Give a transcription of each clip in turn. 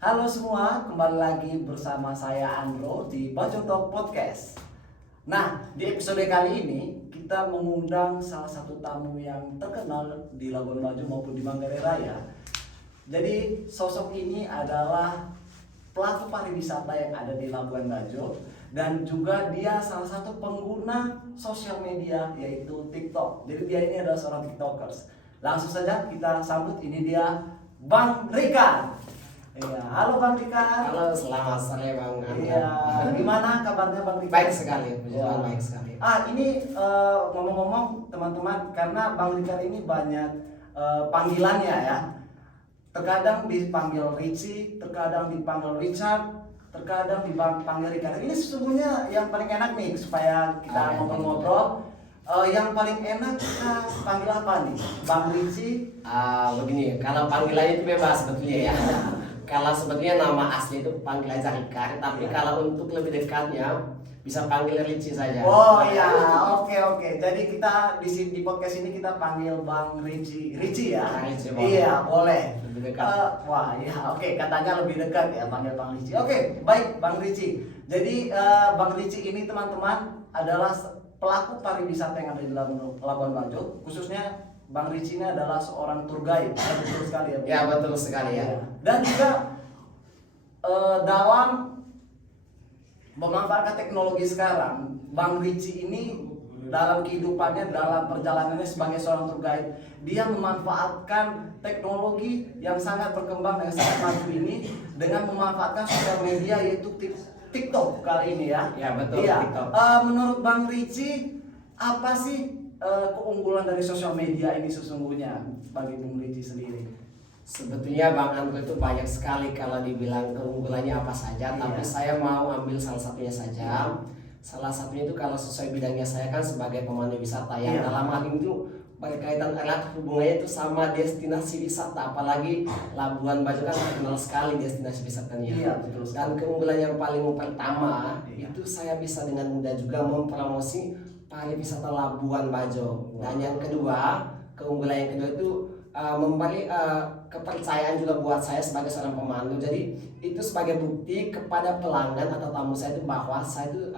Halo semua, kembali lagi bersama saya Andro di Bajo Talk Podcast. Nah, di episode kali ini kita mengundang salah satu tamu yang terkenal di Labuan Bajo maupun di Manggarai Raya. Jadi sosok ini adalah pelaku pariwisata yang ada di Labuan Bajo dan juga dia salah satu pengguna sosial media yaitu TikTok. Jadi dia ini adalah seorang TikTokers. Langsung saja kita sambut, ini dia Bang Rika. Iya, halo Bang Rika. Halo, selamat sore Bang Andra. Iya, gimana kabarnya Bang Rika? Baik sekali, puji Tuhan, Wah. baik sekali. Ini ngomong-ngomong teman-teman, karena Bang Rika ini banyak panggilannya ya. Terkadang dipanggil Richie, terkadang dipanggil Richard, terkadang dipanggil Rika. Ini sesungguhnya yang paling enak nih supaya kita ngobrol-ngobrol. Yang paling enak kita panggil apa nih? Bang Richie? Begini, kalau panggilannya itu bebas sebetulnya ya. Kalau sebetulnya nama asli itu panggil aja Rika, tapi Iya. kalau untuk lebih dekatnya bisa panggil Richie saja. Oh iya, oke. Jadi kita di podcast ini kita panggil Bang Richie ya. Richie, boleh. Iya, boleh. Lebih dekat. Wah, ya oke, katanya lebih dekat ya panggil Bang Richie. Oke, baik Bang Richie. Jadi Bang Richie ini teman-teman adalah pelaku pariwisata yang ada di Labuan Bajo. Khususnya Bang Richie ini adalah seorang tour guide. Ya, betul sekali ya. Ya, betul sekali ya. Dan juga dalam memanfaatkan teknologi sekarang, Bang Richie ini dalam kehidupannya, dalam perjalanannya sebagai seorang tour guide, dia memanfaatkan teknologi yang sangat berkembang, yang sangat maju ini dengan memanfaatkan sosial media yaitu TikTok kali ini ya. Ya, betul, Iya. TikTok. Menurut Bang Richie, apa sih keunggulan dari sosial media ini sesungguhnya bagi Bang Richie sendiri? Sebetulnya Bang Andro itu banyak sekali kalau dibilang keunggulannya apa saja, Iya. tapi saya mau ambil salah satunya saja. Salah satunya itu kalau sesuai bidangnya saya kan sebagai pemandu wisata yang Iya. dalam hal ini tuh berkaitan erat hubungannya itu sama destinasi wisata, apalagi Labuan Bajo kan terkenal sekali destinasi wisatanya. Iya, betul sekali. Dan keunggulan yang paling pertama Iya. itu saya bisa dengan mudah juga mempromosi pariwisata Labuan Bajo. Dan yang kedua, keunggulan yang kedua itu memberi kepercayaan juga buat saya sebagai seorang pemandu. Jadi itu sebagai bukti kepada pelanggan atau tamu saya itu bahwa saya itu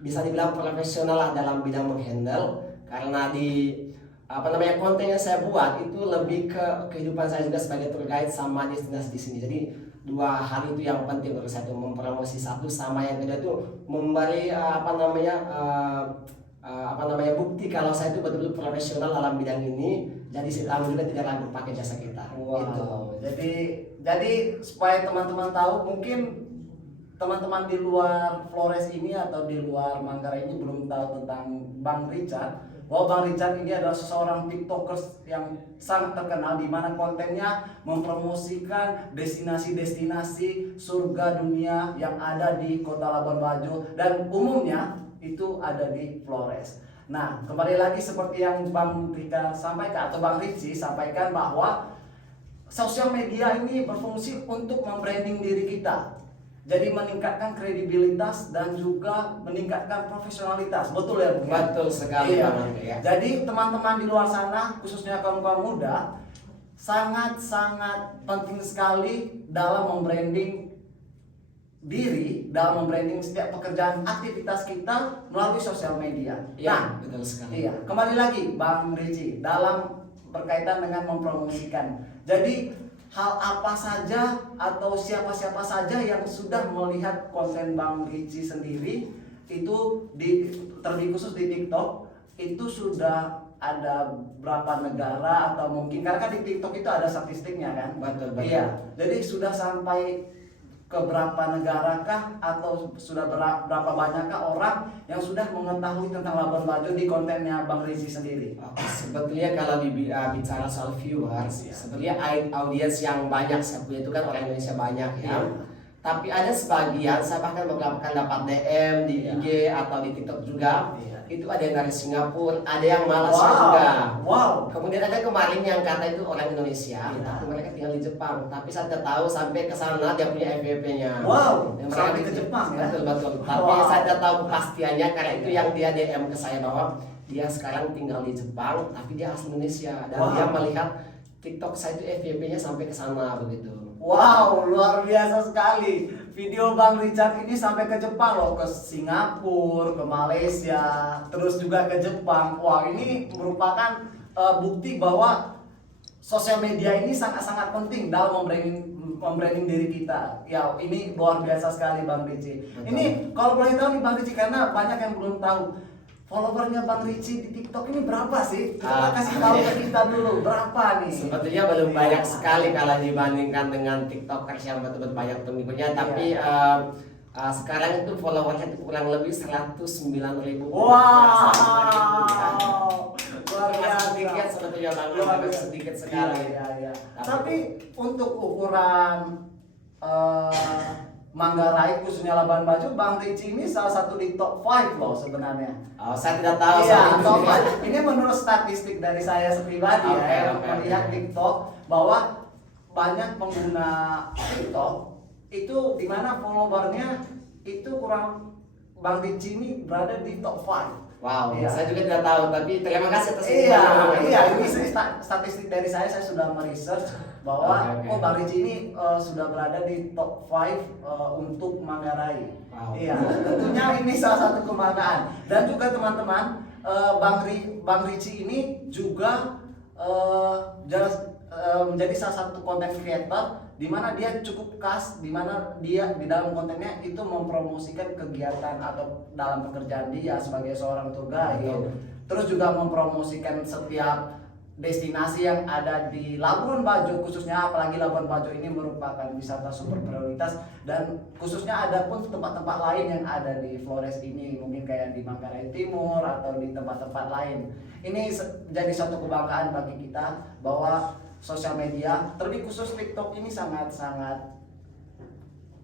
bisa dibilang profesional lah dalam bidang menghandle, karena di konten yang saya buat itu lebih ke kehidupan saya juga sebagai tour guide sama destinasi di sini. Jadi dua hal itu yang penting menurut saya, itu mempromosi satu, sama yang kedua itu memberi bukti kalau saya itu betul-betul profesional dalam bidang ini. Jadi si tamu juga tidak ragu pakai jasa kita. Wow. Gitu. Jadi supaya teman-teman tahu, mungkin teman-teman di luar Flores ini atau di luar Manggarai ini belum tahu tentang Bang Richard. Bahwa Bang Richard ini adalah seseorang TikTokers yang sangat terkenal, di mana kontennya mempromosikan destinasi-destinasi surga dunia yang ada di Kota Labuan Bajo dan umumnya itu ada di Flores. Nah, kembali lagi seperti yang Bang Rika sampaikan atau Bang Richie sampaikan, bahwa sosial media ini berfungsi untuk membranding diri kita. Jadi meningkatkan kredibilitas dan juga meningkatkan profesionalitas. Betul ya, Bung? Betul sekali, Iya. Bang Andri, ya. Jadi teman-teman di luar sana, khususnya kaum-kaum muda, sangat-sangat penting sekali dalam membranding diri, dalam membranding setiap pekerjaan aktivitas kita melalui sosial media. Iya, betul sekali. Iya, kembali lagi Bang Richie dalam berkaitan dengan mempromosikan. Jadi hal apa saja atau siapa-siapa saja yang sudah melihat konten Bang Richie sendiri itu terlebih khusus di TikTok, itu sudah ada berapa negara atau mungkin karena kan di TikTok itu ada statistiknya kan? Betul. Iya, jadi sudah sampai ke berapa negara kah atau sudah berapa banyakkah orang yang sudah mengetahui tentang Labuan Bajo di kontennya Bang Richie sendiri? Oke, sebetulnya kalau bicara soal viewers, Ya. sebetulnya audiens yang banyak saya punya itu kan orang Indonesia banyak ya. Ya. Tapi ada sebagian, saya bahkan beberapa kali dapat DM di Ya. IG atau di TikTok juga. Ya. Itu ada yang dari Singapura, ada yang Malaysia juga. Wow. Kemudian ada kemarin yang kata itu orang Indonesia, Ya. tapi mereka tinggal di Jepang. Tapi saya tidak tahu sampai ke sana dia punya FYP-nya. Wow, Dan sampai mereka ke Jepang ya? Betul. Tapi Wow. saya tidak tahu kepastiannya karena itu yang dia DM ke saya bahwa dia sekarang tinggal di Jepang, tapi dia asli Indonesia dan Wow. dia melihat TikTok saya itu FYP-nya sampai ke sana begitu. Wow, luar biasa sekali. Video Bang Richard ini sampai ke Jepang loh, ke Singapura, ke Malaysia, terus juga ke Jepang. Wah, ini merupakan bukti bahwa sosial media ini sangat-sangat penting dalam membranding diri kita. Ya, ini luar biasa sekali Bang Ricci. Betul. Ini kalau boleh tahu nih Bang Ricci, karena banyak yang belum tahu, followernya Bang Ricci di TikTok ini berapa sih? Kita kasih tahu ke kita dulu berapa nih? Sebetulnya belum banyak sekali kalau dibandingkan dengan TikTokers yang betul-betul banyak pengikutnya, tapi sekarang itu followersnya itu kurang lebih 109.000. Wow, Luar luar biasa. biasa. Sedikit sebetulnya Bang, Luar biasa. sedikit sekali. Iya. Tapi untuk ukuran Manggarai khususnya Labuan Bajo, Bang Ricci ini salah satu di top 5 loh sebenarnya. Oh, saya tidak tahu. Iya, soal itu. top 5. Ini menurut statistik dari saya pribadi ya, Oke. melihat TikTok bahwa banyak pengguna TikTok itu dimana followernya itu kurang, Bang Ricci ini berada di top 5. Wow, Iya. saya juga tidak tahu, tapi terima kasih atas Iya, informasi. ini statistik dari saya sudah meresearch bahwa Oke. Bang Ricci ini sudah berada di top 5 untuk Manggarai. Wow. Iya, tentunya ini salah satu kebanggaan. Dan juga teman-teman, Bang Ricci ini juga menjadi salah satu content creator di mana dia cukup khas, di mana dia di dalam kontennya itu mempromosikan kegiatan atau dalam pekerjaan dia sebagai seorang tour guide. Betul. Terus juga mempromosikan setiap destinasi yang ada di Labuan Bajo, khususnya apalagi Labuan Bajo ini merupakan wisata super prioritas, dan khususnya ada pun tempat-tempat lain yang ada di Flores ini, mungkin kayak di Manggarai Timur atau di tempat-tempat lain. Ini jadi satu kebanggaan bagi kita bahwa sosial media, terlebih khusus TikTok ini sangat-sangat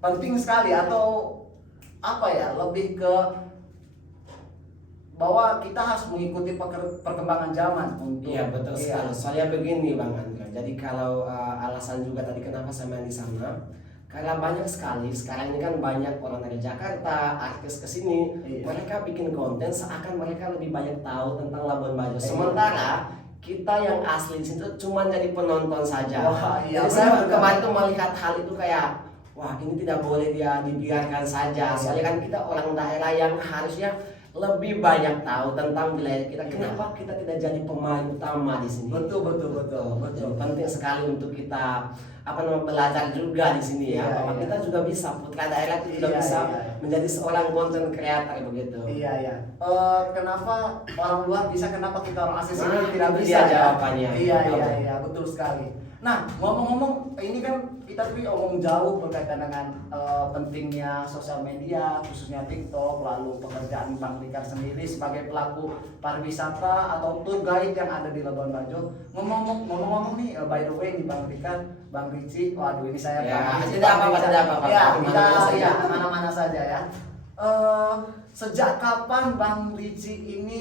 penting sekali, atau apa ya, lebih ke bahwa kita harus mengikuti perkembangan zaman untuk. Iya, betul sekali. Soalnya begini Bang Andra. Jadi kalau alasan juga tadi kenapa saya main di sana, karena banyak sekali sekarang ini kan banyak orang dari Jakarta, artis kesini, Iya. mereka bikin konten seakan mereka lebih banyak tahu tentang Labuan Bajo. Iya. Sementara kita yang asli di situ cuma jadi penonton saja. Wah, iya, Jadi saya benar. kemarin tuh melihat hal itu kayak, wah ini tidak boleh dia dibiarkan saja. Soalnya kan kita orang daerah yang harusnya lebih banyak tahu tentang wilayah kita. Iya. Kenapa kita tidak jadi pemain utama di sini? Betul. Jadi penting sekali untuk kita belajar juga di sini ya. Iya, Bahwa iya. kita juga bisa, putra daerah itu juga Iya, bisa iya. menjadi seorang content creator begitu. Iya. Kenapa orang luar bisa, kenapa kita orang asli sini Nah, tidak itu bisa? dia Ya? jawabannya. Betul. Iya, betul sekali. Nah, ngomong-ngomong, ini kan kita tuh ngomong jauh berkaitan dengan pentingnya sosial media, khususnya TikTok, lalu pekerjaan Bang Ricard sendiri sebagai pelaku pariwisata atau tour guide yang ada di Labuan Bajo. Ngomong-ngomong nih, by the way nih Bang Ricard, Bang Ricci, waduh ini saya Ya, Bang Ricci, tidak Bang apa-apa, Ricci. tidak apa-apa. Ya, Mana-mana kita saja. ya mana-mana saja ya. Sejak kapan Bang Ricci ini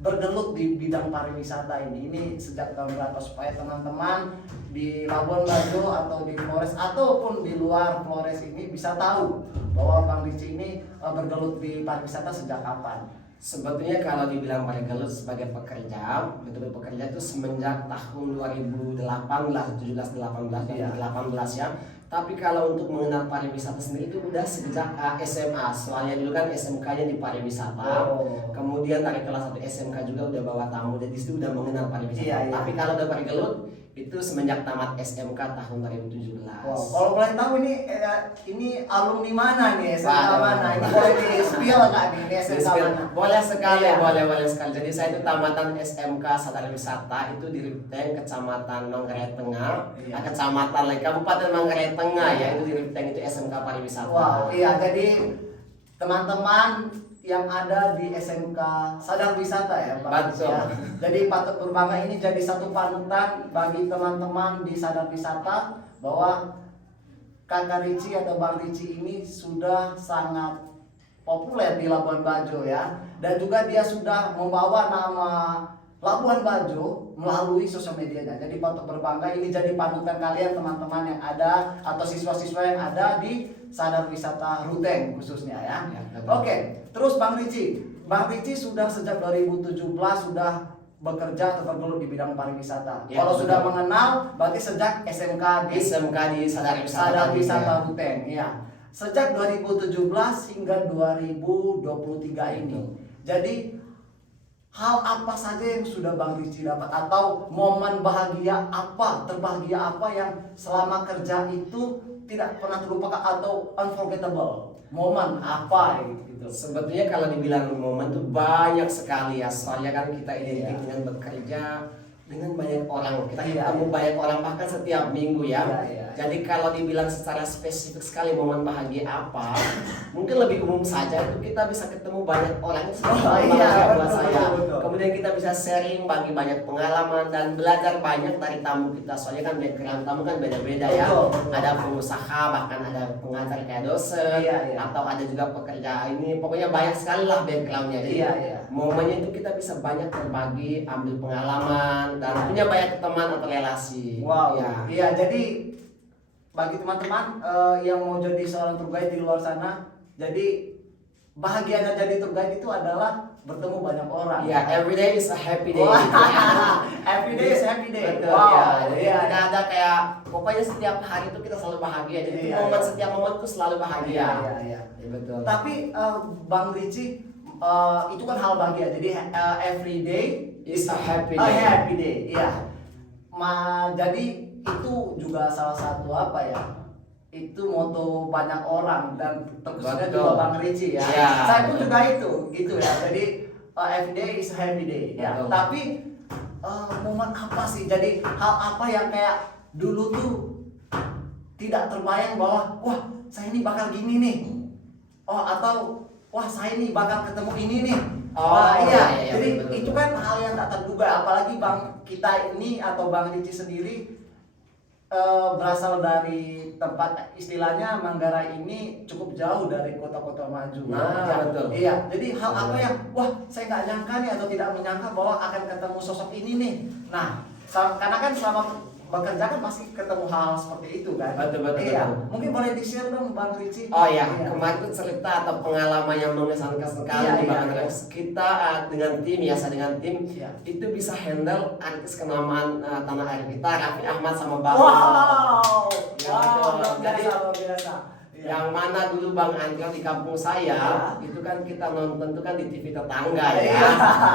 bergelut di bidang pariwisata ini? Ini sejak tahun berapa, supaya teman-teman di Labuan Bajo atau di Flores ataupun di luar Flores ini bisa tahu bahwa Bang Ricci ini bergelut di pariwisata sejak kapan? Sebetulnya kalau dibilang bergelut sebagai pekerja, betul-betul pekerja itu semenjak tahun 2018, 17, 18, Iya. 18 ya. Tapi kalau untuk mengenal pariwisata sendiri itu udah sejak SMA. Soalnya dulu kan SMK-nya di pariwisata. Oh. Kemudian dari kelas 1 SMK juga udah bawa tamu, jadi situ udah mengenal pariwisata. Iya. Tapi kalau udah bergelut itu semenjak tamat SMK tahun 2017. Wow, kalau boleh tahu ini alumni mana nih, SMK Waduh. mana? Ini boleh di spill nggak nih, ini SMK mana? Boleh sekali, Iya. boleh sekali. Jadi saya itu tamatan SMK Sadar Wisata itu di Ripteng, Kecamatan Manggarai Tengah, Iya. Kecamatan Kabupaten Manggarai Tengah ya, itu di Ripteng itu SMK Pariwisata. Wow, iya, jadi teman-teman yang ada di SMK Sadar Wisata ya Pak. Betul. Ya. Jadi patut berbangga, ini jadi satu panutan bagi teman-teman di Sadar Wisata bahwa Kakak Ricci atau Bang Ricci ini sudah sangat populer di Labuan Bajo ya, dan juga dia sudah membawa nama Labuan Bajo melalui sosial medianya. Jadi patut berbangga, ini jadi panutan kalian teman-teman yang ada atau siswa-siswa yang ada di Sadar Wisata Ruteng khususnya ya. Ya, betul. Oke, terus Bang Ricci sudah sejak 2017 sudah bekerja atau bergelut di bidang pariwisata. Ya, Kalau betul. sudah mengenal, berarti sejak SMK di SMK di Sadar Wisata. Sadar tadi, Wisata ya. Ruteng, ya. Sejak 2017 hingga 2023 ini. Jadi hal apa saja yang sudah Bang Ricci dapat atau momen bahagia apa, terbahagia apa yang selama kerja itu tidak pernah terlupakan atau unforgettable? Momen apa gitu? Sebetulnya kalau dibilang momen tuh banyak sekali ya, soalnya kan kita identik Iya. dengan bekerja dengan banyak orang, kita Iya, ketemu iya. banyak orang bahkan setiap minggu ya. Iya, iya. Jadi kalau dibilang secara spesifik sekali momen bahagia apa, mungkin lebih umum saja itu kita bisa ketemu banyak orang itu Oh, momen iya, bahagia buat betul, saya. betul. Kemudian kita bisa sharing bagi banyak pengalaman dan belajar banyak dari tamu kita, soalnya kan background tamu kan beda-beda ya. Betul, betul. Ada pengusaha, bahkan ada pengajar kayak dosen, Iya, iya. atau ada juga pekerja ini, pokoknya banyak sekali lah backgroundnya. Jadi Iya, iya. momennya itu kita bisa banyak berbagi, ambil pengalaman dan punya banyak teman atau relasi. Wow. Ya. Iya, jadi bagi teman-teman yang mau jadi seorang tour guide di luar sana, jadi bahagianya jadi tour guide itu adalah bertemu banyak orang. Ya, every day is a happy day. Wah, every day is happy day. Betul, Wow. ya. Jadi Iya. tidak ada kayak pokoknya setiap hari itu kita selalu bahagia. Jadi Iya, momen iya. setiap momen itu selalu bahagia. Iya, iya. Ya, betul. Tapi Bang Ricci itu kan hal bahagia. Jadi every day Is a happy a day. happy day. Iya. Jadi itu juga salah satu apa ya? Itu moto banyak orang dan terkhususnya Betul. juga Bang Ricci ya. Iya. Saya pun juga itu, gitu ya. Jadi every day is a happy day. Ya. Betul. Tapi momen apa sih? Jadi hal apa yang kayak dulu tuh tidak terbayang bahwa wah saya ini bakal gini nih. Oh atau wah saya ini bakal ketemu ini nih. Oh, Nah, iya. iya, Jadi betul, itu betul. kan hal yang tak terduga. Apalagi Bang kita ini atau Bang Ricci sendiri berasal dari tempat istilahnya Manggarai ini cukup jauh dari kota-kota maju. Nah, Ya, betul. Iya. Jadi hal apa Betul. yang wah saya nggak nyangka nih atau tidak menyangka bahwa akan ketemu sosok ini nih. Nah, karena kan selama bekerja kan pasti ketemu hal seperti itu kan. Betul, betul, Iya. betul. Mungkin boleh di-share dong Bang Ricci. Oh ya, Iya. kemarin itu cerita atau pengalaman yang mengesankan sekali Iya, di iya, Bang iya. Rex. Kita dengan tim ya, saya dengan tim Iya. itu bisa handle artis kenamaan tanah air kita, Raffi Ahmad sama Bang. Wow. Ya, Wow, betul. luar Jadi, biasa, luar biasa. Iya. Yang mana dulu Bang Angkel di kampung saya Iya. itu kan kita nonton itu kan di TV tetangga Iya. ya.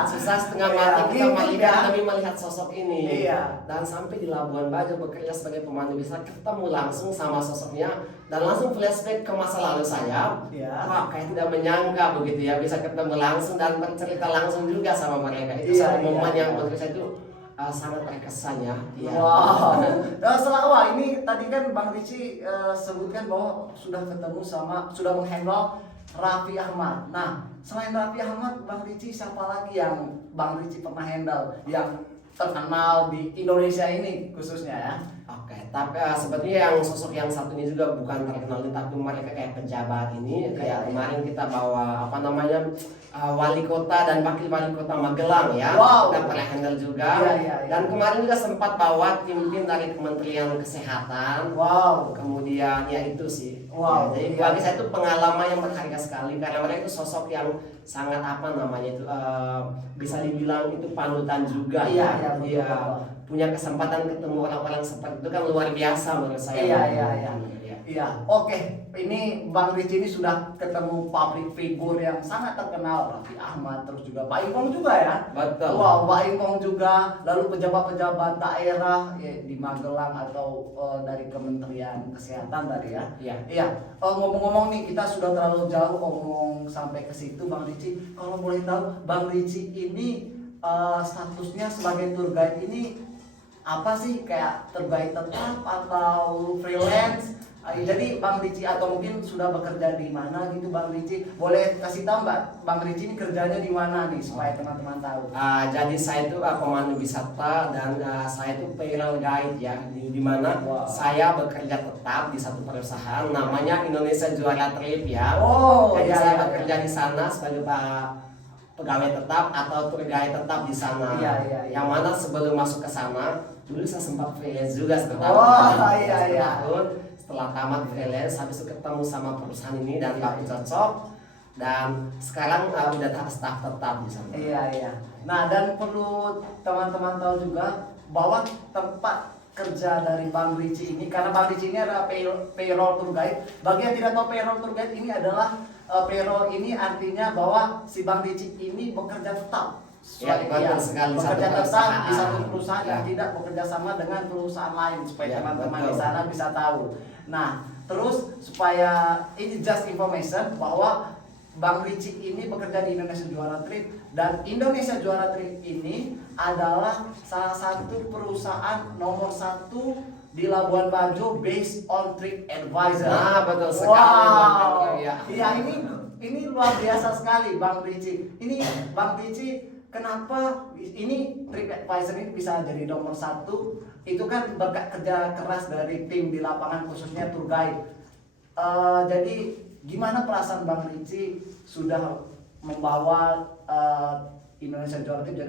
Susah setengah Iya, mati kita gitu melihat ya. kami melihat sosok ini. Iya. Dan sampai di Labuan Bajo bekerja sebagai pemandu wisata ketemu langsung sama sosoknya dan langsung flashback ke masa lalu saya. Iya. Wah, kayak tidak menyangka begitu ya bisa ketemu langsung dan bercerita langsung juga sama mereka. Itu Iya, satu iya, momen iya. yang menurut saya itu sangat terkesan ya. Iya. Wow. Wah, ini tadi kan Bang Ricci sebutkan bahwa sudah ketemu sama, sudah menghandle Raffi Ahmad. Nah, selain Raffi Ahmad, Bang Ricci siapa lagi yang Bang Ricci pernah handle yang terkenal di Indonesia ini khususnya ya? Oke, tapi sebetulnya yang sosok yang satu ini juga bukan terkenal nih, tapi mereka kayak pejabat ini. Kayak Iya, kemarin kita bawa apa namanya wali kota dan wakil wali kota Magelang ya. Wow. Kita pernah handle juga. Iya, iya, iya. Dan kemarin juga sempat bawa tim-tim dari Kementerian Kesehatan. Wow. Kemudian ya itu sih. Wow, Ya, jadi iya. bagi saya itu pengalaman yang berharga sekali karena mereka itu sosok yang sangat apa namanya itu bisa dibilang itu panutan juga. Iya, ya. iya, betul, Iya. betul. Punya kesempatan ketemu orang-orang seperti itu kan luar biasa menurut saya. Iya, iya, iya. Iya. Iya, oke. Ini Bang Ricci ini sudah ketemu public figure yang sangat terkenal, Raffi Ahmad, terus juga Pak Ipong juga ya. Betul. Wow, Pak Ipong juga, lalu pejabat-pejabat daerah ya, di Magelang atau dari Kementerian Kesehatan tadi ya. Iya. Iya. Ngomong-ngomong nih, kita sudah terlalu jauh ngomong sampai ke situ, Bang Ricci. Kalau boleh tahu, Bang Ricci ini statusnya sebagai tour guide ini apa sih, kayak tour guide tetap atau freelance? Jadi Bang Ricci atau mungkin sudah bekerja di mana gitu Bang Ricci, boleh kasih tahu Mbak Bang Ricci ini kerjanya di mana nih supaya teman-teman tahu. Jadi saya itu pemandu wisata dan saya itu payroll guide ya, di mana Wow. saya bekerja tetap di satu perusahaan namanya Indonesia Juara Trip ya. Oh, Jadi iya, saya iya, bekerja di sana sebagai pegawai tetap atau tour guide tetap di sana. Iya, iya, iya. Yang mana sebelum masuk ke sana dulu saya sempat freelance juga sebentar. Oh, iya, iya. Setelah tamat freelance, habis itu ketemu sama perusahaan ini dan aku cocok, dan sekarang udah staff tetap di sana. Iya, iya. Nah, dan perlu teman-teman tahu juga bahwa tempat kerja dari Bang Ricci ini, karena Bang Ricci ini adalah payroll tour guide. Bagi yang tidak tahu payroll tour guide ini adalah payroll ini artinya bahwa si Bang Ricci ini bekerja tetap. Ya, betul sekali. Bekerja Satu tetap di perusahaan. satu perusahaan Ya. yang tidak bekerja sama dengan perusahaan lain supaya Ya, teman-teman betul. di sana bisa tahu. Nah, terus supaya ini just information bahwa Bang Ricci ini bekerja di Indonesia Juara Trip, dan Indonesia Juara Trip ini adalah salah satu perusahaan nomor 1 di Labuan Bajo based on Trip Advisor. Nah, betul sekali, Bang Wow. Pedro, ya. Iya, ini luar biasa sekali Bang Ricci. Ini Bang Ricci, kenapa ini TripAdvisor ini bisa jadi nomor 1? Itu kan berkat kerja keras dari tim di lapangan, khususnya tour guide. Jadi gimana perasaan Bang Ricci sudah membawa Indonesia Juara Trip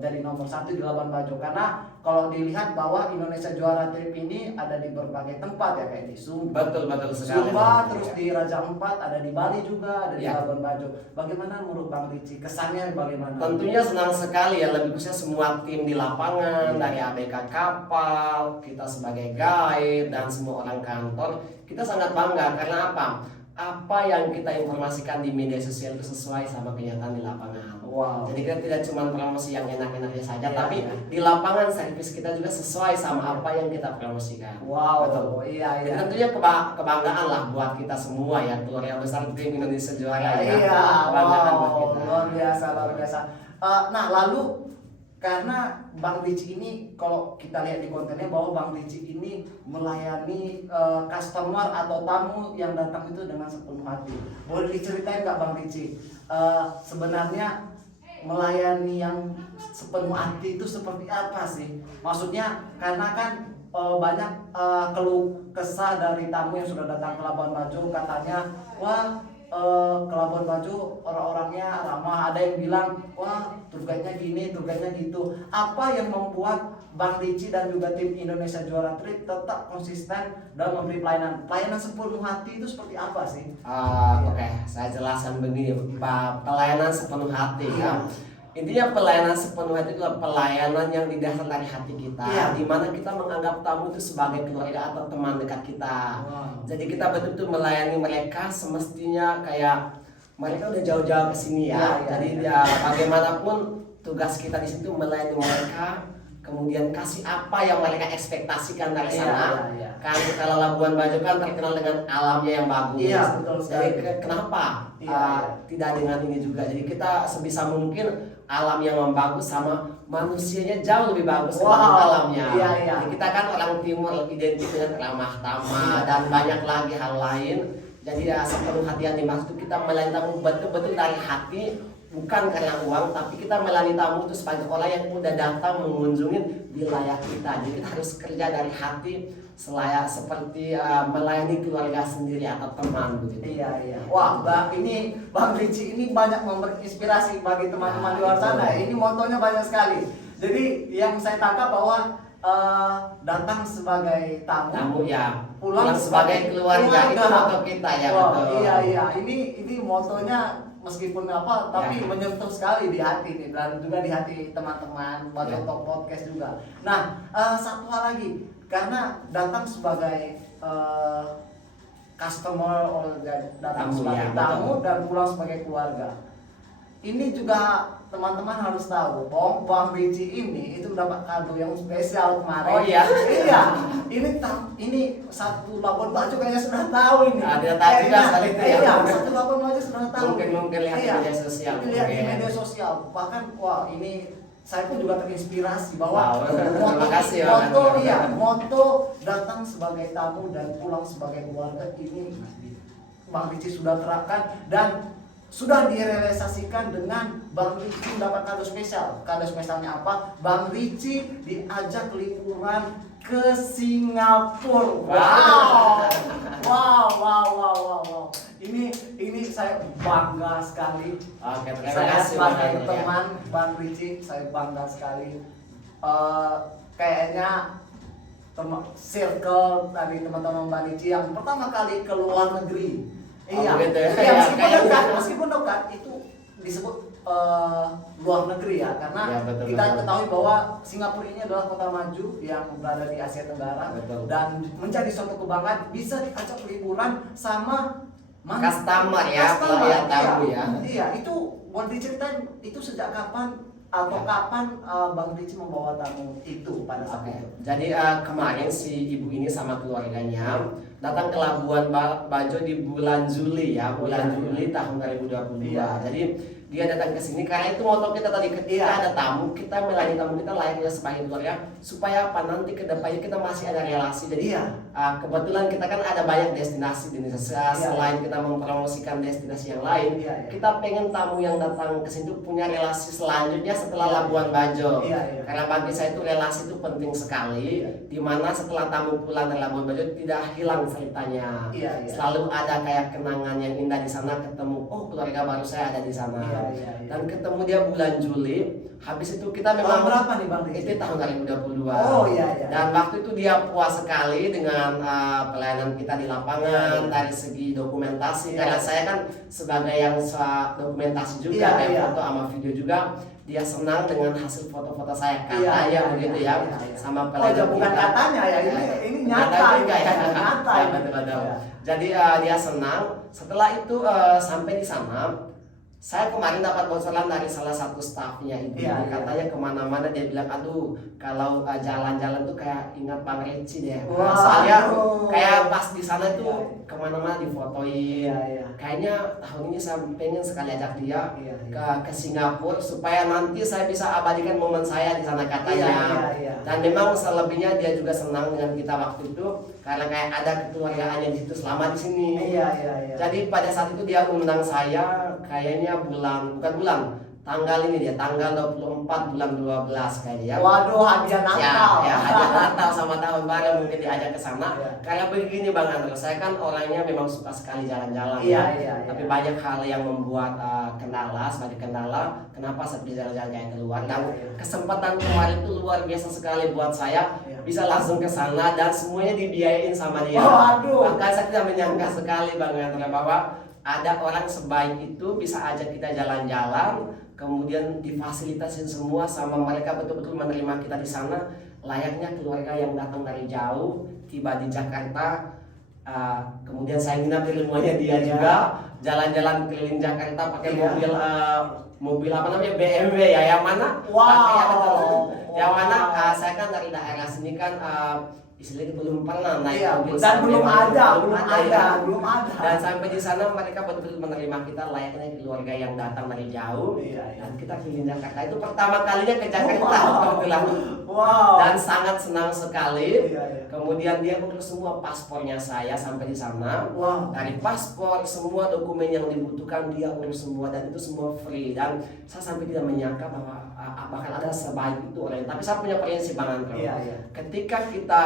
jadi nomor 1 di Labuan Bajo? Karena kalau dilihat bahwa Indonesia Juara Trip ini ada di berbagai tempat ya, kayak di Sumba, Betul sekali. terus di Raja Ampat, ada di Bali juga, ada di Ya. Labuan Bajo. Bagaimana menurut Bang Ricci? Kesannya bagaimana? Tentunya senang sekali ya, lebih khususnya semua tim di lapangan, dari ABK kapal, kita sebagai guide, dan semua orang kantor, kita sangat bangga karena apa? Apa yang kita informasikan di media sosial itu sesuai sama kenyataan di lapangan. Wow. Jadi kita tidak cuma promosi yang enak-enaknya saja, Iya, tapi iya. di lapangan servis kita juga sesuai sama apa yang kita promosikan. Wow, Betul. iya. Jadi tentunya kebanggaan lah buat kita semua ya, keluarga besar tim Indonesia Juara ya. Iya, Kebanggaan buat wow, kita. luar biasa. Nah, lalu karena Bang Ricci ini, kalau kita lihat di kontennya bahwa Bang Ricci ini melayani customer atau tamu yang datang itu dengan sepenuh hati. Boleh diceritain nggak Bang Ricci? Sebenarnya melayani yang sepenuh hati itu seperti apa sih? Maksudnya karena kan banyak keluh kesah dari tamu yang sudah datang ke Labuan Bajo, katanya wah ke Labuan Bajo orang-orangnya ramah, ada yang bilang wah tour guide-nya gini, tour guide-nya gitu. Apa yang membuat Bang Ricci dan juga tim Indonesia Juara Trip tetap konsisten dalam memberi pelayanan sepenuh hati itu seperti apa sih? Oke, saya jelaskan begini, Pak. Pelayanan sepenuh hati ya. Intinya pelayanan sepenuh hati itu adalah pelayanan yang didasar dari hati kita, Iya. di mana kita menganggap tamu itu sebagai keluarga atau teman dekat kita. Wow. Jadi kita betul-betul melayani mereka semestinya kayak mereka udah jauh-jauh ke sini ya. Iya, iya, Jadi iya. ya bagaimanapun tugas kita di situ melayani mereka, kemudian kasih apa yang mereka ekspektasikan dari sana. Iya. Kan kalau Labuan Bajo kan terkenal dengan alamnya yang bagus. Iya, betul sekali. Jadi kenapa Iya. tidak dengan ini juga? Jadi kita sebisa mungkin alam yang bagus sama manusianya jauh lebih bagus dibanding alamnya. Iya. Jadi kita kan orang timur identik dengan ramah tamah dan banyak lagi hal lain. Jadi ya sepenuh hati yang dimaksud kita melayani tamu betul-betul dari hati, bukan karena uang, tapi kita melayani tamu itu sebagai orang yang udah datang mengunjungi wilayah kita. Jadi kita harus kerja dari hati selayak seperti melayani keluarga sendiri atau teman begitu. Iya. Wah, ini Bang Ricci ini banyak memberi inspirasi bagi teman-teman di luar sana. Ini motonya banyak sekali. Jadi yang saya tangkap bahwa datang sebagai tamu Ya, pulang sebagai keluarga itu moto kita ya. Wow, betul. iya. Ini motonya meskipun apa, tapi menyentuh sekali di hati nih, dan juga di hati teman-teman Bajo Talk Podcast juga. Nah, satu hal lagi, karena datang sebagai customer atau datang Tamu, sebagai ya, tamu betul. dan pulang sebagai keluarga. Ini juga teman-teman harus tahu bahwa Bang Ricci ini itu mendapat kado yang spesial kemarin. Oh iya? Iya. Ini satu Labuan Bajo kayaknya sudah tahu ini. Dia tahu juga soal itu ya. Iya, satu Labuan Bajo sudah tahu. Mungkin lihat di Iya, media sosial. Lihat di Mungkin. media sosial. Bahkan wah ini saya pun juga terinspirasi bahwa Wow, terima kasih ya, moto datang sebagai tamu dan pulang sebagai keluarga ini Bang Ricci sudah terapkan dan sudah direalisasikan dengan Bang Ricci mendapat kado spesial. Kado spesialnya apa? Bang Ricci diajak liburan ke Singapura. Wow. Ini saya bangga sekali. Oke, terima Saya kasih sebagai banyak, ya. teman Bang Ricci, saya bangga sekali. Kayaknya circle dari teman-teman Bang Ricci yang pertama kali ke luar negeri. Oh, begitu ya. Iya, Kayak- meskipun dekat itu disebut luar negeri ya, karena Ya, betul, kita betul. ketahui bahwa Singapura ini adalah kota maju yang berada di Asia Tenggara, Betul. dan menjadi suatu kebanggaan bisa diajak liburan sama Customer ya, customer, klien iya. tamu ya. Iya, itu boleh diceritain itu sejak kapan atau Ya. kapan Bang Ricci membawa tamu itu pada saat Oke, itu? jadi kemarin si ibu ini sama keluarganya datang ke Labuan Bajo di bulan Juli ya, bulan Iya, Juli tahun 2022. Iya. Jadi dia datang ke sini karena itu moto kita tadi, ketika Iya. ada tamu, kita melayani tamu kita layaknya sebagai keluarga, supaya apa, nanti ke depannya kita masih ada relasi. Jadi Iya. kebetulan kita kan ada banyak destinasi di Indonesia. Iya. Selain kita mempromosikan destinasi yang lain, Iya, iya. kita pengen tamu yang datang ke sini tuh punya relasi selanjutnya setelah Iya. Labuan Bajo. Iya, iya. Karena bagi saya itu relasi itu penting sekali, dimana setelah tamu pulang dari Labuan Bajo tidak hilang ceritanya. Iya, iya. Selalu ada kayak kenangan yang indah di sana, ketemu, oh keluarga baru saya ada di sana. Iya, iya, iya. Dan ketemu dia bulan Juli. Habis itu kita Tahun memang berapa nih Bang Ricci? itu tahun 2022. Oh, iya, iya. Dan waktu itu dia puas sekali dengan pelayanan kita di lapangan, Iya, iya. dari segi dokumentasi. Iya. Karena saya kan sebagai yang dokumentasi juga, Iya, kayak iya. foto sama video juga. Dia senang dengan hasil foto-foto saya, Iya, katanya iya, begitu iya, ya, iya, iya. sama Oh, pelayanan ya bukan kita. katanya ya, ini nyata Nyata juga ya. nyata. Ya, betul-betul. Iya. Jadi dia senang. Setelah itu sampai di sana, saya kemarin dapat bocoran dari salah satu staffnya itu. Iya, iya. Katanya kemana-mana dia bilang, aduh kalau jalan-jalan tuh kayak ingat Bang Ricci deh. Wah, Soalnya aduh. kayak pas di sana tuh Iya. kemana-mana difotoin. Iya, iya. Kayaknya tahun ini saya pengen sekali ajak dia Iya, iya. ke Singapura supaya nanti saya bisa abadikan momen saya di sana, katanya. Iya, iya, iya. Dan memang selebihnya dia juga senang dengan kita waktu itu karena kayak ada kekeluargaannya di situ selama di sini. Iya, iya, iya. Jadi pada saat itu dia undang saya kayaknya tanggal ini dia tanggal 24 bulan 12 kayaknya. Waduh, hadiah Natal. Ya, hadiah Natal sama tahun baru mungkin diajak ke sana. Iya. Kayak begini Bang Andro, saya kan orangnya memang suka sekali jalan-jalan Iya, ya. iya, Tapi iya. banyak hal yang membuat sebagai kendala kenapa saya bisa jalan-jalan kayak keluar. Dan Iya, iya. kesempatan kemarin itu luar biasa sekali buat saya, Iya. bisa langsung ke sana dan semuanya dibiayain sama dia. Waduh. Bahkan saya tidak menyangka sekali Bang Andro bahwa ada orang sebaik itu bisa ajak kita jalan-jalan, kemudian difasilitasin semua sama mereka, betul-betul menerima kita di sana layaknya keluarga yang datang dari jauh, tiba di Jakarta. Kemudian saya nginap di rumahnya dia Iya. juga, jalan-jalan keliling Jakarta pakai Iya. mobil apa namanya, BMW ya, yang mana Wow. pakai yang betul. Yang mana Wow. saya kan dari daerah sini kan istilahnya belum pernah naik Iya, mobil dan belum BMW. ada, ya. belum ada. Dan sampai di sana mereka betul-betul menerima kita layaknya keluarga yang datang dari jauh. Iya, iya. Dan kita keliling Jakarta itu pertama kalinya ke Jakarta Wow. kebetulan. Wow. Dan sangat senang sekali. Iya, iya. Kemudian dia urus semua paspornya saya sampai di sana. Wow. Dari paspor, semua dokumen yang dibutuhkan dia urus semua, dan itu semua free. Dan saya sampai tidak menyangka bahwa bakal ada sebaik itu orang. Tapi saya punya prinsip Bang Andro. Iya, iya. Ketika kita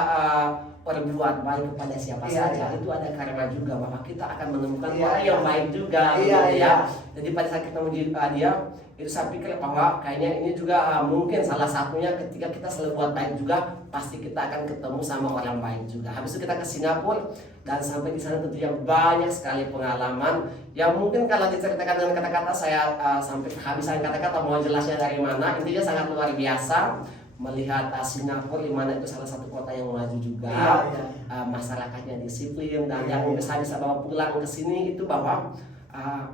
berbuat baik kepada siapa Iya, saja, iya. itu ada karma juga bahwa kita akan menemukan Iya, orang iya. yang baik juga, Iya, gitu iya. ya. Jadi pada saat ketemu dia, itu saya pikir bahwa kayaknya ini juga mungkin salah satunya ketika kita selalu buat baik juga, pasti kita akan ketemu sama orang baik juga. Habis itu kita ke Singapura dan sampai di sana tentunya banyak sekali pengalaman yang mungkin kalau diceritakan dengan kata-kata saya sampai kehabisan kata-kata mau jelasnya dari mana. Intinya sangat luar biasa melihat Singapura, di mana itu salah satu kota yang maju juga. Iya, iya. Masyarakatnya disiplin, dan Iya, yang iya. bisa bawa pulang ke sini itu bahwa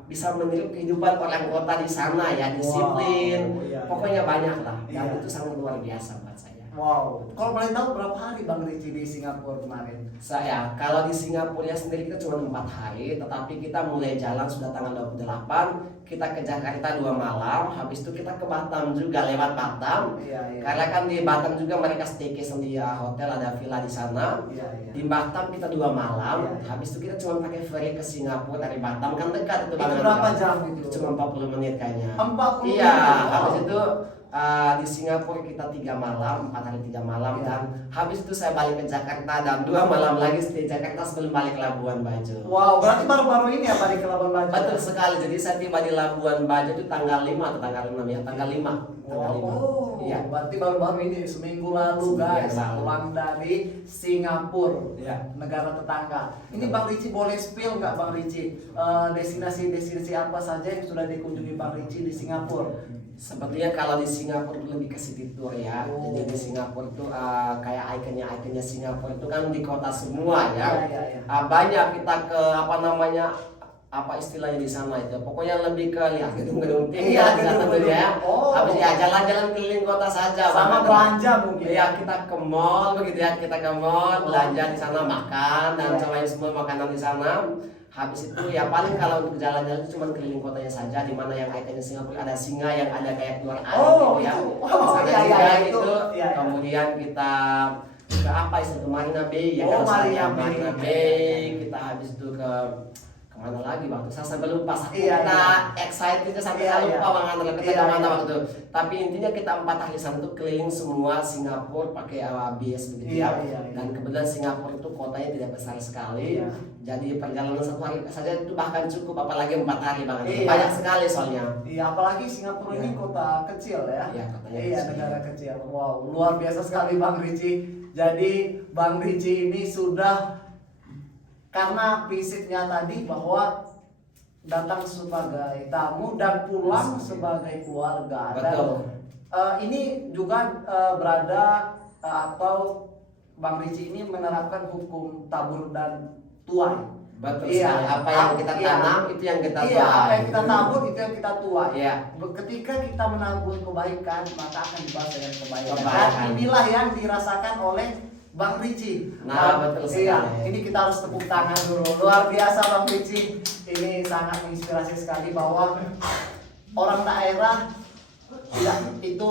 bisa meniru kehidupan orang kota di sana ya, disiplin. Wow, iya, Pokoknya banyak lah, dan Iya. itu sangat luar biasa buat saya. Wow. Kalau boleh tahu berapa hari Bang Ricci di Singapura kemarin? Saya kalau di Singapura sendiri kita cuma 4 hari, tetapi kita mulai jalan sudah tanggal 28, kita ke Jakarta 2 malam, habis itu kita ke Batam juga lewat Batam. Iya, iya. Karena kan di Batam juga mereka staycation di hotel, ada villa di sana. Iya, iya. Di Batam kita 2 malam, Iya. habis itu kita cuma pakai ferry ke Singapura dari Batam, kan dekat itu Itu Bang berapa Andro. jam itu? Cuma 40 menit kayaknya. 40 Iya, menit. habis Wow. itu di Singapura kita 3 malam, 4 hari 3 malam, Iya. dan habis itu saya balik ke Jakarta dan 2 malam lagi stay Jakarta sebelum balik ke Labuan Bajo. Wow, berarti baru-baru ini ya balik ke Labuan Bajo? Betul sekali, jadi saya tiba di Labuan Bajo itu tanggal 5 atau tanggal 6 ya, tanggal 5. tanggal 5. Iya. Berarti baru-baru ini seminggu lalu guys Seminggu lalu. pulang dari Singapura, Iya. negara tetangga. Ini Bang Ricci boleh spill nggak Bang Ricci destinasi apa saja yang sudah dikunjungi Bang Ricci di Singapura? Sebetulnya kalau di Singapura itu lebih ke city tour ya. Jadi di Singapura itu kayak ikonnya Singapura itu kan di kota semua ya. Iya. Banyak kita ke apa istilahnya di sana itu. Pokoknya lebih ke lihat gedung-gedung tinggi Iya, ya tentunya ya. Oh. Habis ya jalan-jalan keliling kota saja. Sama Bahkan- belanja mungkin. Iya, kita ke mall begitu ya. Kita ke mall, belanja di sana, makan dan Iya. cobain semua makanan di sana. Habis itu ya paling kalau untuk jalan-jalan itu cuma keliling kotanya saja, di mana yang ikonnya Singapura ada singa yang ada kayak keluar air gitu ya. Itu. Di sana Iya, juga iya, gitu. itu. Iya. Kemudian kita ke apa istilah Marina Bay ya, Oh, kalau saya Marina Bay. Marina Bay. Kita habis itu ke kemana lagi waktu saya sampai lupa. Iya, Kita iya. excitednya sampai Iya, saya lupa iya. banget kita Iya, kemana iya. waktu itu. Tapi intinya kita 4 hari sana tuh keliling semua Singapura pakai bis begitu Iya, ya. iya. Dan kebetulan Singapura itu kotanya tidak besar sekali. Iya. Jadi perjalanan 1 hari saja itu bahkan cukup, apalagi 4 hari banget. Iya. Banyak sekali soalnya. Iya, apalagi Singapura ini Iya. kota kecil ya. Iya, kotanya Iya, kecil. negara kecil. Wow, luar biasa sekali Bang Ricci. Jadi Bang Ricci ini sudah, karena visitnya tadi bahwa datang sebagai tamu dan pulang sebagai keluarga. Betul. Dan ini juga berada atau Bang Ricci ini menerapkan hukum tabur dan tuai. Betul Iya. sekali. Apa yang kita Iya. tanam itu yang kita Iya, tuai. apa yang kita tabur itu yang kita tuai. Iya. Ketika kita menabur kebaikan, maka akan dibalas dengan kebaikan. Kebaikan. Dan inilah yang dirasakan oleh Bang Ricci. Nah, betul Iya, sekali. ini kita harus tepuk tangan dulu. Luar biasa Bang Ricci. Ini sangat menginspirasi sekali bahwa orang daerah tidak itu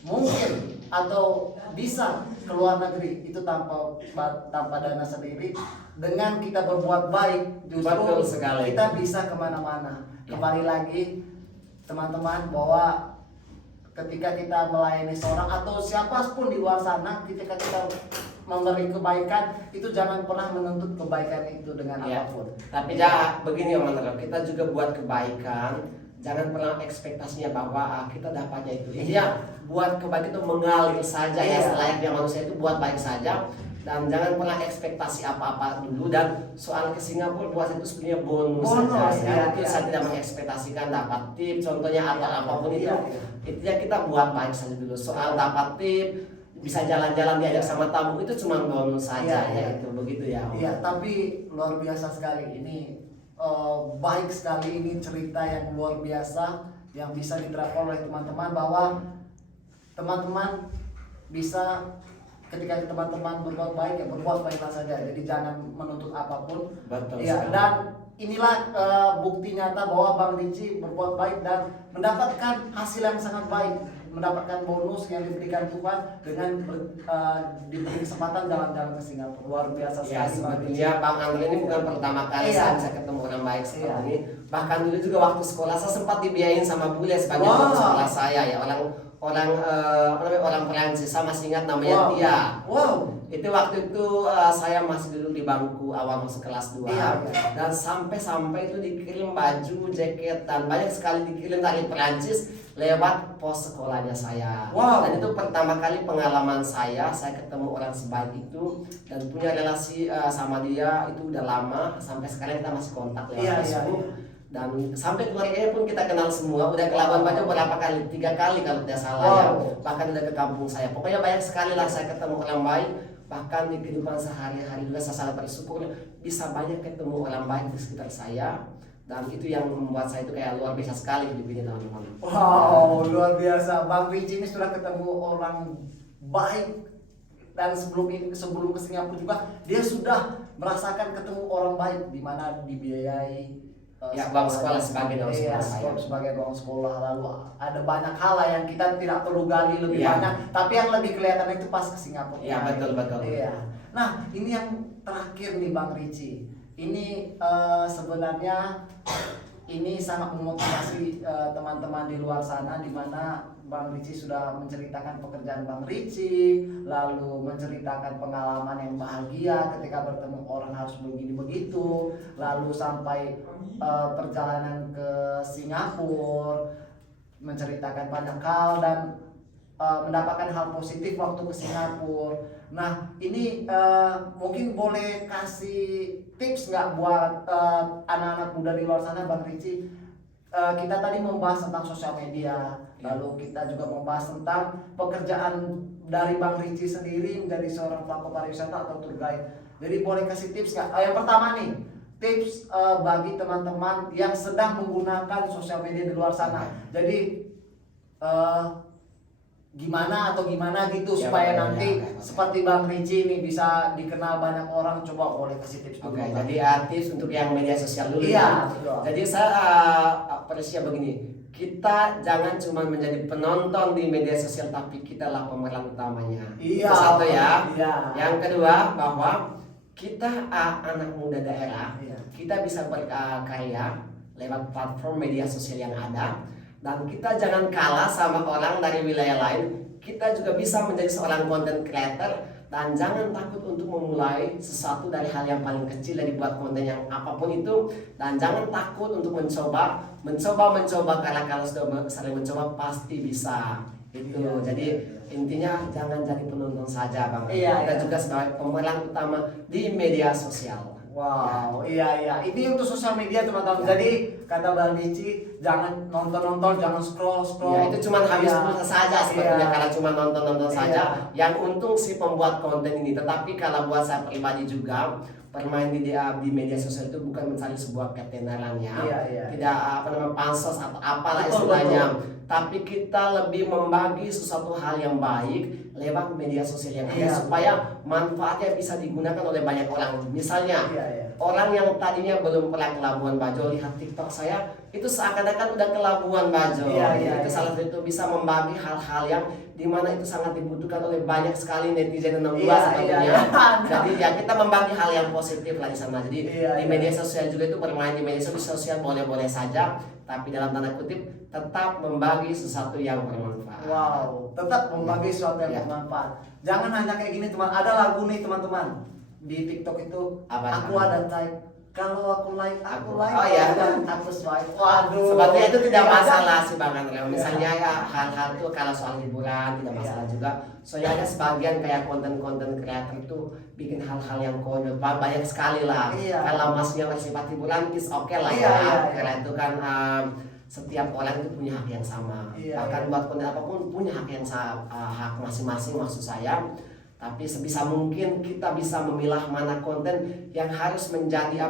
mungkin atau bisa ke luar negeri itu tanpa dana sendiri. Dengan kita berbuat baik justru Betul sekali. kita bisa kemana-mana. Ya. Kembali lagi teman-teman bahwa ketika kita melayani seorang atau siapapun di luar sana, ketika kita memberi kebaikan itu jangan pernah menuntut kebaikan itu dengan Ya. apapun. Tapi ya begini ya Mantra, kita juga buat kebaikan, jangan pernah ekspektasinya bahwa kita dapatnya itu. Intinya buat kebaikan itu mengalir saja ya, Iya. selayaknya manusia itu buat baik saja. Dan jangan pernah ekspektasi apa-apa dulu. Dan soal ke Singapura buat itu sebenarnya bonus Bonus, saja. iya, Itu iya. saya tidak mengekspektasikan dapat tip, contohnya atau Iya, apapun itu. iya, iya. Intinya kita buat baik saja dulu. Soal dapat tip, bisa jalan-jalan diajak sama tamu itu cuma bonus saja Iya, ya, iya. itu begitu ya. Iya, tapi luar biasa sekali ini, baik sekali ini cerita yang luar biasa yang bisa diterapkan oleh teman-teman bahwa teman-teman bisa ketika teman-teman berbuat baik ya berbuat baiklah saja. Jadi jangan menuntut apapun. Betul Ya, sekali. dan inilah bukti nyata bahwa Bang Ricci berbuat baik dan mendapatkan hasil yang sangat baik, mendapatkan bonus yang diberikan Tuhan dengan diberi kesempatan jalan-jalan ke Singapura. Luar biasa Ya sekali Bang Ricci. sebetulnya Bang Andre ini bukan pertama kali Iya. saya bisa ketemu orang baik seperti Iya. ini. Bahkan dulu juga waktu sekolah saya sempat dibiayain sama bule sebagai Wah. guru sekolah saya ya, orang Perancis, saya masih ingat namanya Wow. Tia. Wow. Itu waktu itu saya masih duduk di bangku awal masuk kelas 2. Iya. Dan sampai itu dikirim baju, jaket dan banyak sekali dikirim dari Perancis lewat pos sekolahnya saya. Wow. Dan itu pertama kali pengalaman saya ketemu orang sebaik itu dan punya relasi sama dia itu udah lama, sampai sekarang kita masih kontak lewat Iya, iya, Facebook. iya. Dan sampai keluarganya pun kita kenal semua, udah ke Labuan Bajo berapa kali? 3 kali kalau tidak salah ya. Wow. Bahkan udah ke kampung saya. Pokoknya banyak sekali lah saya ketemu orang baik. Bahkan di kehidupan sehari-hari juga saya sangat bersyukur bisa banyak ketemu orang baik di sekitar saya. Dan itu yang membuat saya itu kayak luar biasa sekali hidup ini teman-teman. Wow, luar biasa. Bang Ricci ini sudah ketemu orang baik dan sebelum ke Singapura juga dia sudah merasakan ketemu orang baik di mana dibiayai Ya, bang sekolah sebagai doang iya, sekolah saya. sebagai doang sekolah. Lalu ada banyak hal lah yang kita tidak perlu gali lebih Iya. banyak, tapi yang lebih kelihatan itu pas ke Singapura. Iya, betul. Iya. Nah, ini yang terakhir nih Bang Ricci. Ini sebenarnya ini sangat memotivasi teman-teman di luar sana, di mana Bang Ricci sudah menceritakan pekerjaan Bang Ricci, lalu menceritakan pengalaman yang bahagia ketika bertemu orang harus begini begitu, lalu sampai perjalanan ke Singapura. menceritakan banyak hal dan mendapatkan hal positif waktu ke Singapura. Nah, ini mungkin boleh kasih tips nggak buat anak-anak muda di luar sana, Bang Ricci? Kita tadi membahas tentang sosial media, lalu kita juga membahas tentang pekerjaan dari Bang Ricci sendiri menjadi seorang pelaku pariwisata atau tour guide. Jadi boleh kasih tips nggak? Yang pertama nih, tips bagi teman-teman yang sedang menggunakan sosial media di luar sana. Jadi gimana gitu Ya, supaya ya, nanti ya, ya. seperti Bang Ricci ini bisa dikenal banyak orang. Coba boleh kasih tips dulu. Oke, Bang. jadi tips untuk yang media sosial dulu Iya, ya. betul. Jadi saya apresiasi begini, kita jangan cuma menjadi penonton di media sosial, tapi kita lah pemeran utamanya. Iya, Itu satu ya. iya. Yang kedua, bahwa kita anak muda daerah, Iya. kita bisa berkarya lewat platform media sosial yang ada, dan kita jangan kalah sama orang dari wilayah lain. Kita juga bisa menjadi seorang content creator, dan jangan takut untuk memulai sesuatu dari hal yang paling kecil, dari buat konten yang apapun itu, dan jangan takut untuk mencoba karena kalau sudah sering mencoba pasti bisa. Itu Iya, jadi iya. intinya jangan jadi penonton saja, Bang. Iya, Kita iya. juga sebagai pemeran utama di media sosial. Wow, iya. Ini untuk sosial media teman-teman. Ya. Jadi kata Bang Ricci, jangan nonton, jangan scroll. Ya, itu cuma habis Iya. pulsa saja sebetulnya, Iya. kalau cuma nonton Iya. saja. Yang untung si pembuat konten ini. Tetapi kalau buat saya pribadi juga, bermain di media sosial itu bukan mencari sebuah ketenaran ya. Iya. Tidak pansos atau apalah Betul, istilahnya. Tapi kita lebih membagi sesuatu hal yang baik lewat media sosial yang ada, Iya. supaya manfaatnya bisa digunakan oleh banyak orang. Misalnya, Iya. orang yang tadinya belum pernah ke Labuan Bajo lihat TikTok saya, itu seakan-akan udah ke Labuan Bajo. Iya. Itu salah satu bisa membagi hal-hal yang dimana itu sangat dibutuhkan oleh banyak sekali netizen 62 sebetulnya. Iya. Jadi ya kita membagi hal yang positif lah di sana. Jadi Iya. di media sosial juga itu bermain di media sosial boleh-boleh saja, tapi dalam tanda kutip tetap membagi sesuatu yang bermanfaat. Wow, tetap membagi sesuatu yang Iya. bermanfaat. Jangan hanya kayak gini teman. Ada lagu nih teman-teman di TikTok itu. Apa, Aku Bang? ada type. Kalau aku like, Oh, kalau iya. aku swipe. Waduh. Sebetulnya itu tidak Iya, masalah sih Bang Andrea. Misalnya Iya. ya hal-hal itu kalau soal hiburan tidak masalah juga. Soalnya ada sebagian kayak konten-konten kreator itu bikin hal-hal yang konyol, banyak sekali lah. Iya. Kalau masnya bersifat hiburan is oke lah Iya. ya. Karena itu kan setiap orang itu punya hak yang sama. Iya, Bahkan iya. buat konten apapun punya hak yang hak masing-masing maksud saya. Tapi sebisa mungkin kita bisa memilah mana konten yang harus menjadi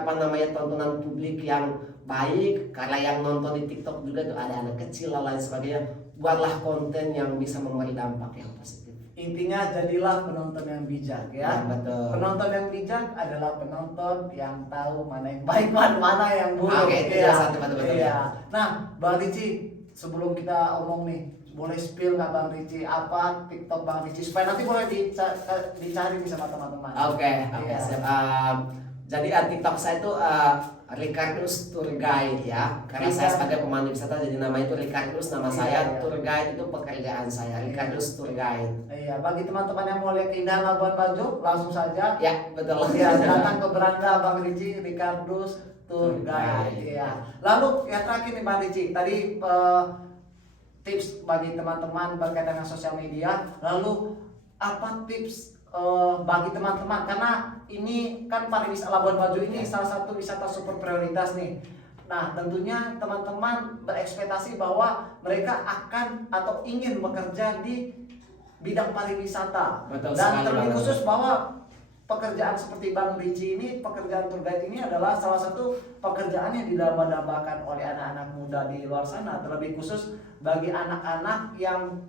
tontonan publik yang baik. Karena yang nonton di TikTok juga tuh ada anak kecil dan lain sebagainya. Buatlah konten yang bisa memberi dampak yang positif. Intinya jadilah penonton yang bijak Ya, ya. betul. Penonton yang bijak adalah penonton yang tahu mana yang baik dan mana yang buruk. Oke, itu Iya. satu betul-betul. Iya. Nah, Bang Ricci, sebelum kita omong nih, boleh spill nggak Bang Ricci apa TikTok Bang Ricci supaya nanti boleh dicari nih sama teman-teman. Oke, Iya. siap. Jadi TikTok saya itu Ricardus Tour Guide ya. Karena saya sebagai pemandu wisata, jadi nama itu Ricardus, nama saya. Iya. Tour Guide itu pekerjaan saya, Ricardus Tour Guide. Iya, bagi teman-teman yang mau lihat keindahan Labuan Bajo, langsung saja Ya, betul. ya datang ke beranda Bang Ricci Ricardus Tour Guide. Iya. Lalu yang terakhir nih Bang Ricci, tadi tips bagi teman-teman berkaitan dengan sosial media. Lalu apa tips bagi teman-teman, karena ini kan pariwisata Labuan Bajo ini salah satu wisata super prioritas nih. Nah, tentunya teman-teman berekspektasi bahwa mereka akan atau ingin bekerja di bidang pariwisata. Betul Dan sekali, terlebih Bang. khusus bahwa pekerjaan seperti Bang Ricci ini, pekerjaan tour guide ini adalah salah satu pekerjaan yang didamba-dambakan oleh anak-anak muda di luar sana, terlebih khusus bagi anak-anak yang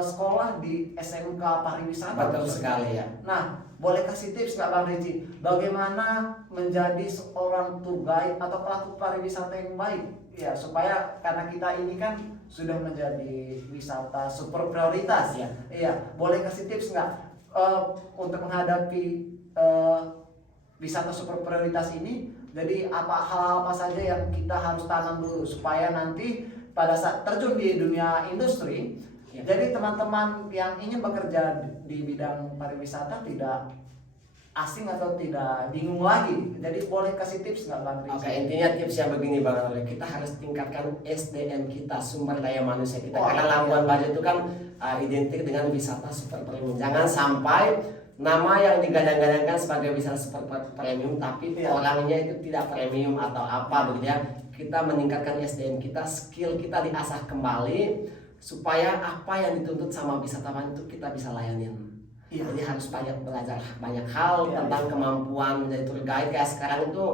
sekolah di SMK pariwisata. Betul sekali ya. Nah, boleh kasih tips nggak Bang Ricci, bagaimana menjadi seorang tour guide atau pelaku pariwisata yang baik? Ya, supaya karena kita ini kan sudah menjadi wisata super prioritas. Ya. Iya, boleh kasih tips nggak untuk menghadapi wisata super prioritas ini? Jadi hal apa saja yang kita harus tanam dulu supaya nanti pada saat terjun di dunia industri, jadi teman-teman yang ingin bekerja di bidang pariwisata tidak asing atau tidak bingung lagi. Jadi boleh kasih tips nggak Bang Ricci? Oke, intinya tipsnya begini Bang Andre, kita harus tingkatkan SDM kita, sumber daya manusia kita. Oh, Karena iya. Labuan Bajo itu kan identik dengan wisata super premium. Jangan sampai nama yang digadang-gadangkan sebagai wisata super premium, tapi Iya. orangnya itu tidak premium atau apa begitu ya. Kita meningkatkan SDM kita, skill kita diasah kembali supaya apa yang dituntut sama wisatawan itu kita bisa layanin. Iya. Jadi harus banyak belajar banyak hal Iya, tentang iya. kemampuan menjadi tour guide. Kayak sekarang itu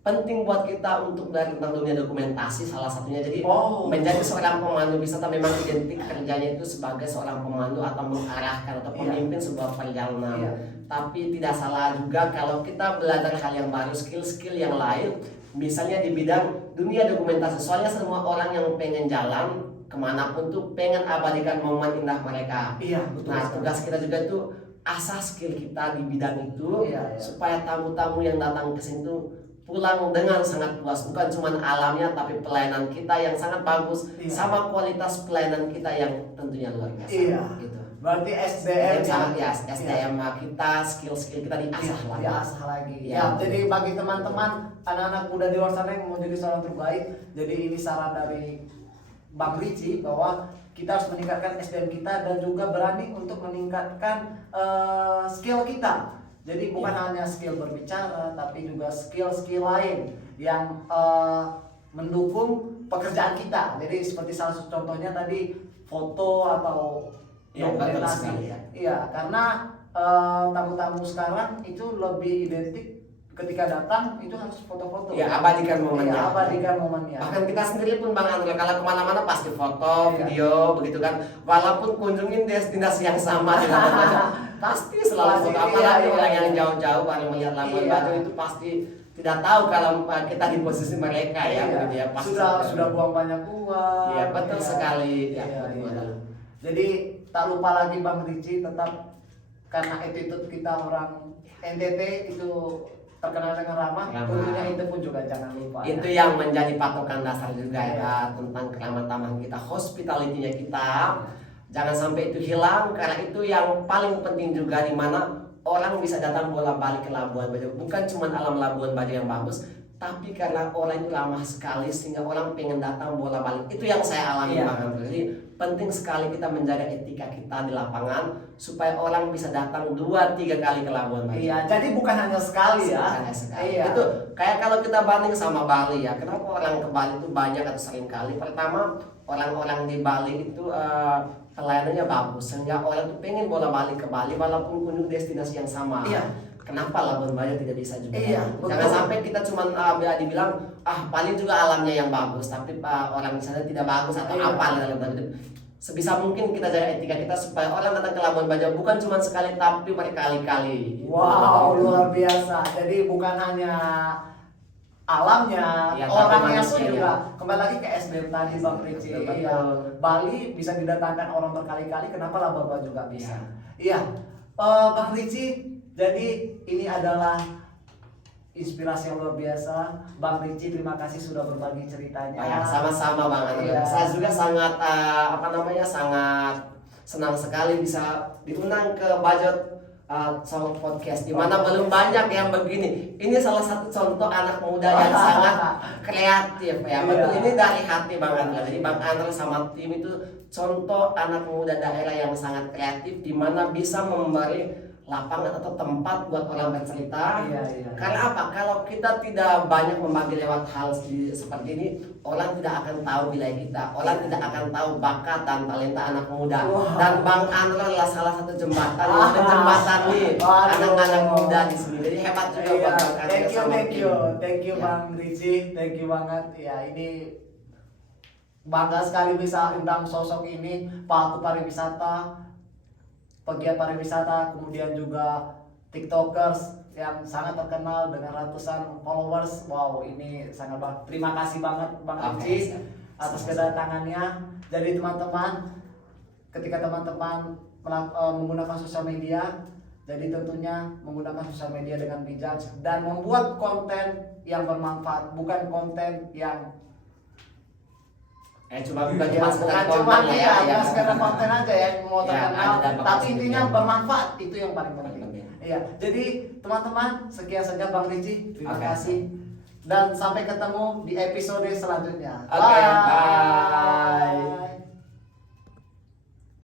penting buat kita untuk belajar tentang dunia dokumentasi salah satunya. Jadi Oh. menjadi seorang pemandu wisata memang identik kerjanya itu sebagai seorang pemandu atau mengarahkan atau Iya. pemimpin sebuah perjalanan. Iya. Tapi tidak salah juga kalau kita belajar hal yang baru, skill-skill yang lain, misalnya di bidang dunia dokumentasi. Soalnya semua orang yang pengen jalan kemanapun tuh pengen abadikan momen indah mereka. Iya, betul. Nah, sekali. tugas kita juga itu asah skill kita di bidang itu, Iya, iya. supaya tamu-tamu yang datang ke sini tuh pulang dengan sangat puas. Bukan cuma alamnya, tapi pelayanan kita yang sangat bagus, Iya. sama kualitas pelayanan kita yang tentunya luar biasa. Iya. Gitu. Berarti SDM SDM sangat ya, Iya. SDM kita, skill-skill kita diasah lagi. diasah lagi. Iya. Ya, jadi bagi teman-teman anak-anak muda di luar sana yang mau jadi seorang tour guide, jadi ini saran dari Bang Ricci bahwa kita harus meningkatkan SDM kita dan juga berani untuk meningkatkan skill kita. Jadi bukan hanya skill berbicara, tapi juga skill-skill lain yang mendukung pekerjaan kita. Jadi seperti salah satu contohnya tadi foto atau Ya, betul dokumentasi. sekali, ya. Iya, karena tamu-tamu sekarang itu lebih identik ketika datang itu harus foto-foto. Ya, abadikan momennya. Iya, abadikan momennya. Bahkan kita sendiri pun Bang Andre kalau kemana-mana pasti foto, Iya. video, begitu kan. Walaupun kunjungin destinasi yang sama di Labuan Bajo, pasti selalu foto. Pasti, Apalagi iya, orang iya. yang jauh-jauh baru melihat Labuan Iya. Bajo itu pasti tidak tahu kalau kita di posisi mereka ya, Iya. begitu ya. Pasti Sudah buang banyak uang. Iya, betul sekali. Iya, Ya, iya. betul. Jadi tak lupa lagi Bang Ricci, tetap karena attitude kita orang NTT itu terkenal dengan ramah, Ramah. tentunya itu pun juga jangan lupa. Itu ya. yang menjadi patokan dasar juga Iya. ya, tentang keramah-tamahan kita, hospitality-nya kita. Jangan sampai itu hilang, karena itu yang paling penting juga, di mana orang bisa datang bolak-balik ke Labuan Bajo. Bukan cuma alam Labuan Bajo yang bagus, tapi karena orang itu ramah sekali sehingga orang pengen datang bolak-balik. Itu yang saya alami Iya. Bang Andre. Jadi penting sekali kita menjaga etika kita di lapangan supaya orang bisa datang 2-3 kali ke Labuan Bajo. Iya, jadi bukan hanya sekali ya. Hanya sekali. Iya. Itu kayak kalau kita banding sama Bali ya. Kenapa orang ke Bali itu banyak atau sering kali? Pertama, orang-orang di Bali itu pelayanannya bagus sehingga orang tuh pengen bola-balik ke Bali walaupun kunjung destinasi yang sama. Iya. Kenapa Labuan Bajo tidak bisa juga? Iya, Jangan betul. sampai kita cuma dibilang Bali juga alamnya yang bagus, tapi orang di sana tidak bagus atau Iya. apa dalam tanda kutip. Sebisa mungkin kita jaga etika kita supaya orang datang ke Labuan Bajo bukan cuma sekali tapi berkali-kali. Wow, luar biasa. Jadi bukan hanya alamnya, Iya, tapi orangnya pun manusianya. juga. Kembali lagi ke SDM tadi Bang Ricci. Betul. Iya. Bali bisa didatangkan orang berkali-kali, kenapa Lababa juga bisa? Iya. Bang Ricci, jadi ini adalah inspirasi yang luar biasa. Bang Ricci, terima kasih sudah berbagi ceritanya. Ya, sama-sama Bang Andre. Iya. Saya juga sangat sangat senang sekali bisa diundang ke Bajot Song Podcast, di mana belum banyak yang begini. Ini salah satu contoh anak muda yang sangat kreatif ya. Betul, Iya. ini dari hati Bang Andre. Jadi Bang Andre sama tim itu contoh anak muda daerah yang sangat kreatif, di mana bisa memberi lapangan atau tempat buat orang bercerita. Iya, iya. Karena apa? Kalau kita tidak banyak membagi lewat hal seperti ini, orang tidak akan tahu wilayah kita, orang tidak akan tahu bakat dan talenta anak muda. Wah. Dan Bang Andre adalah salah satu jembatan yang menjembatani Waduh. anak-anak muda di sini. Jadi hebat juga Iya, buat Bang Andre thank you, sama thank tim. you, thank you Ya. Bang Ricci, thank you banget. Ya, ini bangga sekali bisa undang sosok ini, pelaku pariwisata, pegiat pariwisata, kemudian juga tiktokers yang sangat terkenal dengan ratusan followers. Wow, ini sangat banget. Terima kasih banget Bang Oke, Ricci siap. atas Sama-sama. kedatangannya. Jadi teman-teman, ketika teman-teman menggunakan sosial media, jadi tentunya menggunakan sosial media dengan bijak dan membuat konten yang bermanfaat, bukan konten yang Cuma bukan sekedar cuma konten ya, ya. sekedar konten aja ya mau Ya, terkenal, ada dampak tapi positifnya. intinya bermanfaat, itu yang paling penting. Penting. Iya, jadi teman-teman sekian saja Bang Riji, terima Oke. kasih dan sampai ketemu di episode selanjutnya. Oke, bye.